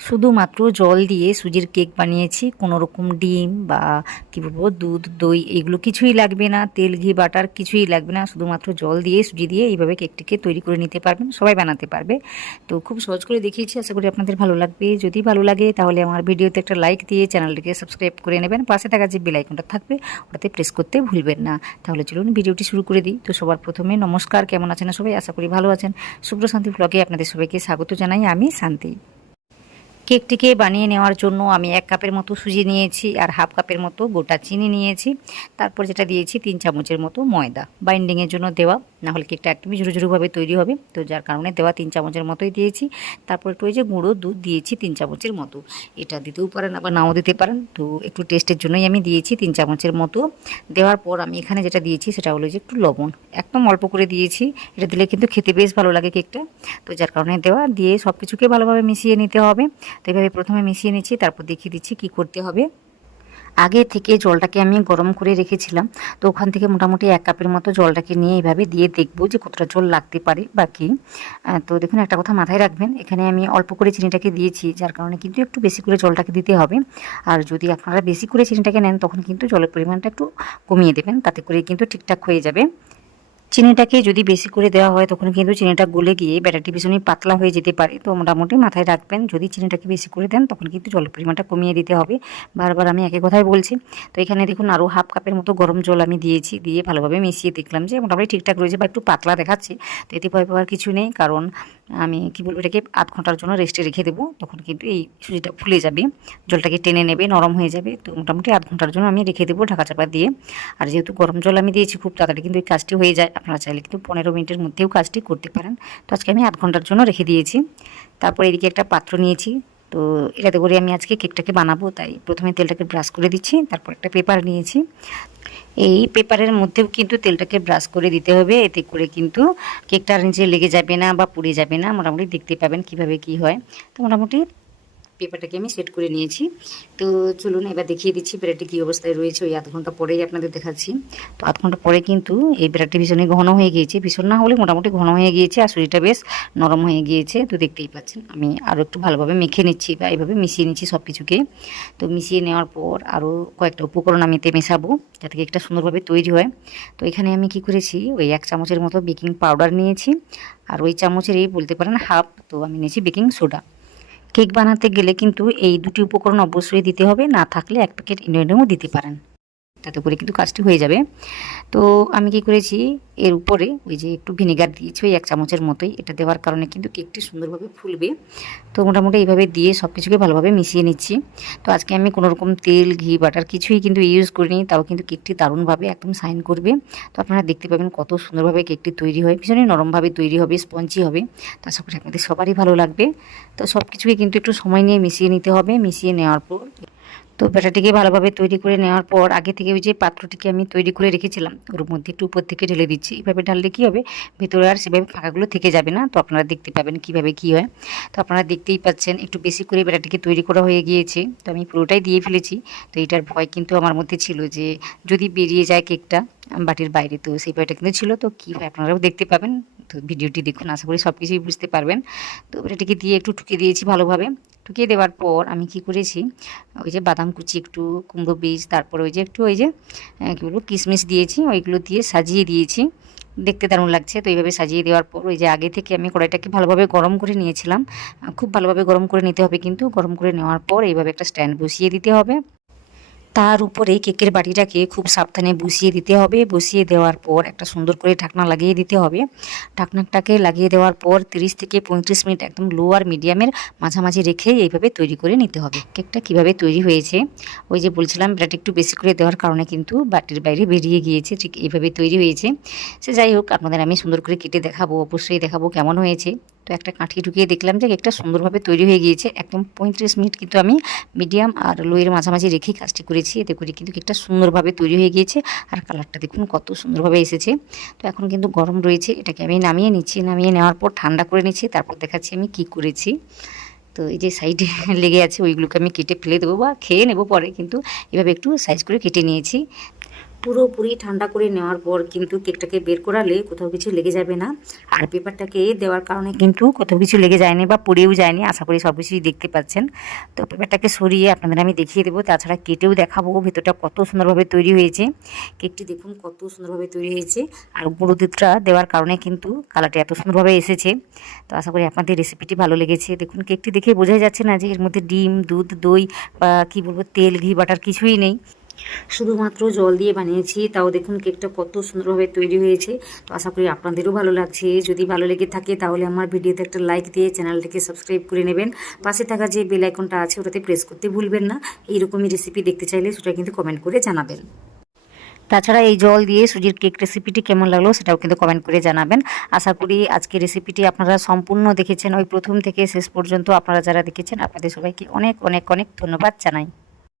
শুধুমাত্র জল দিয়ে সুজির কেক বানিয়েছি, কোনো রকম ডিম বা কী বলবো দুধ দই এগুলো কিছুই লাগবে না, তেল ঘি বাটার কিছুই লাগবে না, শুধুমাত্র জল দিয়ে সুজি দিয়ে এইভাবে কেকটিকে তৈরি করে নিতে পারবেন, সবাই বানাতে পারবে। তো খুব সহজ করে দেখিয়েছি, আশা করি আপনাদের ভালো লাগবে। যদি ভালো লাগে তাহলে আমার ভিডিওতে একটা লাইক দিয়ে চ্যানেলটিকে সাবস্ক্রাইব করে নেবেন, পাশে থাকা যে বেল আইকনটা থাকবে ওটাতে প্রেস করতে ভুলবেন না। তাহলে চলুন ভিডিওটি শুরু করে দিই। তো সবার প্রথমে নমস্কার, কেমন আছেন সবাই? আশা করি ভালো আছেন। শুভ্র শান্তি ব্লগে আপনাদের সবাইকে স্বাগত জানাই, আমি শান্তি। কেকটিকে বানিয়ে নেওয়ার জন্য আমি 1 কাপের মতো সুজি নিয়েছি আর হাফ কাপের মতো গোটা চিনি নিয়েছি। তারপর যেটা দিয়েছি 3 চামচের মতো ময়দা, বাইন্ডিংয়ের জন্য দেওয়া, না হলে কেকটা একদমই ঝুরো ঝুরোভাবে তৈরি হবে, তো যার কারণে দেওয়া 3 চামচের মতোই দিয়েছি। তারপর একটু ওই যে গুঁড়ো দুধ দিয়েছি 3 চামচের মতো, এটা দিতেও পারেন আবার নাও দিতে পারেন, তো একটু টেস্টের জন্যই আমি দিয়েছি 3 চামচের মতো। দেওয়ার পর আমি এখানে যেটা দিয়েছি সেটা হলো যে একটু লবণ, একদম অল্প করে দিয়েছি, এটা দিলে কিন্তু খেতে বেশ ভালো লাগে কেকটা, তো যার কারণে দেওয়া। দিয়ে সব কিছুকে ভালোভাবে মিশিয়ে নিতে হবে। তো এভাবে প্রথমে মিশিয়ে নিচ্ছি, তারপর দেখিয়ে দিচ্ছি কি করতে হবে। আগে থেকে জলটাকে আমি গরম করে রেখেছিলাম, তো ওখান থেকে মোটামুটি 1 কাপের মতো জলটাকে নিয়ে এইভাবে দিয়ে দেখবো যে কতটা জল লাগতে পারে বা কি। তো দেখুন, একটা কথা মাথায় রাখবেন, এখানে আমি অল্প করে চিনিটাকে দিয়েছি, যার কারণে কিন্তু একটু বেশি করে জলটাকে দিতে হবে। আর যদি আপনারা বেশি করে চিনিটাকে নেন তখন কিন্তু জলের পরিমাণটা একটু কমিয়ে দেবেন, তাতে করে কিন্তু ঠিকঠাক হয়ে যাবে। চিনিটাকে যদি বেশি করে দেওয়া হয় তখন কিন্তু চিনিটা গলে গিয়ে ব্যাটারটি ভীষণই পাতলা হয়ে যেতে পারে, তো মোটামুটি মাথায় রাখবেন যদি চিনিটাকে বেশি করে দেন তখন কিন্তু জলের পরিমাণটা কমিয়ে দিতে হবে। বারবার আমি একই কথাই বলছি। তো এখানে দেখুন আরও হাফ কাপের মতো গরম জল আমি দিয়েছি, দিয়ে ভালোভাবে মিশিয়ে দেখলাম যে মোটামুটি ঠিকঠাক রয়েছে বা একটু পাতলা দেখাচ্ছে। তো এতে ভয় পাওয়ার কিছু নেই, কারণ আমি কি বলবো, এটাকে আধ ঘন্টার জন্য রেস্টে রেখে দেবো, তখন কিন্তু এই সুজিটা ফুলে যাবে, জলটাকে টেনে নেবে, নরম হয়ে যাবে। তো মোটামুটি আধ ঘন্টার জন্য আমি রেখে দেবো ঢাকা চাপা দিয়ে। আর যেহেতু গরম জল আমি দিয়েছি, খুব তাড়াতাড়ি কিন্তু এই কাজটি হয়ে যায়, আপনারা চাইলে কিন্তু 15 মিনিটের মধ্যেও কাজটি করতে পারেন। তো আজকে আমি আধ ঘন্টার জন্য রেখে দিয়েছি। তারপর এদিকে একটা পাত্র নিয়েছি, তো এটাতে করে আমি আজকে কেকটাকে বানাবো, তাই প্রথমে তেলটাকে ব্রাশ করে দিচ্ছি। তারপর একটা পেপার নিয়েছি, এই পেপারের মধ্যেও কিন্তু তেলটাকে ব্রাশ করে দিতে হবে, এতে করে কিন্তু কেকটা নিচে লেগে যাবে না বা পুড়ে যাবে না, মোটামুটি দেখতে পাবেন কিভাবে কি হয়। তো মোটামুটি পেপারটাকে আমি সেট করে নিয়েছি। তো চলুন এবার দেখিয়ে দিচ্ছি ব্রেডটি কী অবস্থায় রয়েছে। ওই আধ ঘন্টা পরেই আপনাদের দেখাচ্ছি। তো আধ ঘন্টা পরে কিন্তু এই ব্রেডটি ভীষণই ঘন হয়ে গিয়েছে, ভীষণ না হলে মোটামুটি ঘন হয়ে গিয়েছে, আর সুজিটা বেশ নরম হয়ে গিয়েছে। তো দেখতেই পাচ্ছেন আমি আরও একটু ভালোভাবে মেখে নিচ্ছি বা এইভাবে মিশিয়ে নিচ্ছি সব কিছুকে। তো মিশিয়ে নেওয়ার পর আরও কয়েকটা উপকরণ আমি এতে মেশাবো যাতে কেকটা সুন্দরভাবে তৈরি হয়। তো এখানে আমি কি করেছি, ওই 1 চামচের মতো বেকিং পাউডার নিয়েছি, আর ওই চামচের এই বলতে পারেন হাফ, তো আমি নিয়েছি বেকিং সোডা। কেক বানাতে গেলে কিন্তু এই দুটি উপকরণ অবশ্যই দিতে হবে, না থাকলে 1 প্যাকেট ইনোডেমও দিতে পারেন, তাতে করে কিন্তু কাজটি হয়ে যাবে। তো আমি কি করেছি, এর উপরে ওই যে একটু ভিনেগার দিয়েছি ওই 1 চামচের মতোই, এটা দেওয়ার কারণে কিন্তু কেকটি সুন্দরভাবে ফুলবে। তো মোটামুটি এইভাবে দিয়ে সব কিছুকে ভালোভাবে মিশিয়ে নিচ্ছি। তো আজকে আমি কোনো রকম তেল ঘি বাটার কিছুই কিন্তু ইউজ করিনি, তাও কিন্তু কেকটি দারুণভাবে একদম শাইন করবে। তো আপনারা দেখতে পাবেন কত সুন্দরভাবে কেকটি তৈরি হয়, ভীষণই নরমভাবে তৈরি হবে, স্পঞ্জি হবে। তো আশা করি আপনাদের সবারই ভালো লাগবে। তো সব কিছুকে কিন্তু একটু সময় নিয়ে মিশিয়ে নিতে হবে। মিশিয়ে নেওয়ার পর তো ব্যাটারটিকে ভালোভাবে তৈরি করে নেওয়ার পর আগে থেকে ওই যে পাত্রটিকে আমি তৈরি করে রেখেছিলাম ওর মধ্যে একটু উপর থেকে ঢেলে দিচ্ছি। এভাবে ঢাললে কী হবে, ভেতরে আর সেভাবে ফাঁকাগুলো থেকে যাবে না। তো আপনারা দেখতে পাবেন কিভাবে কি হয়। তো আপনারা দেখতেই পাচ্ছেন একটু বেশি করে ব্যাটারটিকে তৈরি করা হয়ে গিয়েছে, তো আমি পুরোটাই দিয়ে ফেলেছি। তো এটার ভয় কিন্তু আমার মধ্যে ছিল যে যদি বেরিয়ে যায় কেকটা বাটির বাইরে, তো সেই ভয়টা কিন্তু ছিল। তো কী হয় আপনারাও দেখতে পাবেন, তো ভিডিওটি দেখুন, আশা করি সব কিছুই বুঝতে পারবেন। তো ব্যাটারটিকে দিয়ে একটু ঠুকিয়ে দিয়েছি ভালোভাবে। ঠুকিয়ে দেওয়ার পর আমি কি করেছি, ওই যে বাদাম কুচি, একটু কুমড়ো বীজ, তারপর ওই যে একটু ওই যে কী বলবো কিশমিশ দিয়েছি, ওইগুলো দিয়ে সাজিয়ে দিয়েছি, দেখতে দারুণ লাগছে। তো এইভাবে সাজিয়ে দেওয়ার পর ওই যে আগে থেকে আমি কড়াইটাকে ভালোভাবে গরম করে নিয়েছিলাম, খুব ভালোভাবে গরম করে নিতে হবে, কিন্তু গরম করে নেওয়ার পর এইভাবে একটা স্ট্যান্ড বসিয়ে দিতে হবে। তার উপরে কেকের বাটিটাকে খুব সাবধানে বসিয়ে দিতে হবে। বসিয়ে দেওয়ার পর একটা সুন্দর করে ঢাকনা লাগিয়ে দিতে হবে। ঢাকনাটাকে লাগিয়ে দেওয়ার পর 30 থেকে 35 মিনিট একদম লো আর মিডিয়ামের মাঝামাঝি রেখে এইভাবে তৈরি করে নিতে হবে। কেকটা কিভাবে তৈরি হয়েছে, ওই যে বলছিলাম ব্যাটার একটু বেশি করে দেওয়ার কারণে কিন্তু বাটির বাইরে বেরিয়ে গিয়েছে, ঠিক এইভাবে তৈরি হয়েছে। সে যাই হোক, আপনাদের আমি সুন্দর করে কেটে দেখাবো, অবশ্যই দেখাবো কেমন হয়েছে। তো একটা কাঠি ঢুকিয়ে দেখলাম যে কেকটা সুন্দরভাবে তৈরি হয়ে গিয়েছে। একদম 35 মিনিট কিন্তু আমি মিডিয়াম আর লোয়ের মাঝামাঝি রেখেই কাজটি করেছি, এতে করে কিন্তু কেকটা সুন্দরভাবে তৈরি হয়ে গিয়েছে। আর কালারটা দেখুন কত সুন্দরভাবে এসেছে। তো এখন কিন্তু গরম রয়েছে, এটাকে আমি নামিয়ে নিচ্ছি। নামিয়ে নেওয়ার পর ঠান্ডা করে নিচ্ছি, তারপর দেখাচ্ছি আমি কি করেছি। তো এই যে সাইডে লেগে আছে ওইগুলোকে আমি কেটে ফেলে দেবো বা খেয়ে নেবো পরে, কিন্তু এভাবে একটু সাইজ করে কেটে নিয়েছি। পুরোপুরি ঠান্ডা করে নেওয়ার পর কিন্তু কেকটাকে বের করালে কোথাও কিছু লেগে যাবে না। আর পেপারটাকে দেওয়ার কারণে কিন্তু কোথাও কিছু লেগে যায়নি বা পুড়েও যায়নি, আশা করি সব কিছুই দেখতে পাচ্ছেন। তো পেপারটাকে সরিয়ে আপনাদের আমি দেখিয়ে দেবো, তাছাড়া কেটেও দেখাবো ভেতরটা কত সুন্দরভাবে তৈরি হয়েছে। কেকটি দেখুন কত সুন্দরভাবে তৈরি হয়েছে, আর গুঁড়ো দুধটা দেওয়ার কারণে কিন্তু কালারটা এত সুন্দরভাবে এসেছে। তো আশা করি আপনাদের রেসিপিটি ভালো লেগেছে। দেখুন কেকটি দেখে বোঝাই যাচ্ছে না যে এর মধ্যে ডিম, দুধ, দই বা কী বলবো তেল, ঘি, বাটার কিছুই নেই, শুধুমাত্র জল দিয়ে বানিয়েছি। তাও দেখুন কেকটা কত সুন্দরভাবে তৈরি হয়েছে। তো আশা করি আপনাদেরও ভালো লাগছে। যদি ভালো লেগে থাকে তাহলে আমার ভিডিওতে একটা লাইক দিয়ে চ্যানেলটিকে সাবস্ক্রাইব করে নেবেন। পাশে থাকা যে বেল আইকনটা আছে ওটাতে প্রেস করতে ভুলবেন না। এইরকমই রেসিপি দেখতে চাইলে সেটা কিন্তু কমেন্ট করে জানাবেন। তাছাড়া এই জল দিয়ে সুজির কেক রেসিপিটি কেমন লাগলো সেটাও কিন্তু কমেন্ট করে জানাবেন। আশা করি আজকের রেসিপিটি আপনারা সম্পূর্ণ দেখেছেন, ওই প্রথম থেকে শেষ পর্যন্ত আপনারা যারা দেখেছেন আপনাদের সবাইকে অনেক অনেক অনেক ধন্যবাদ জানাই।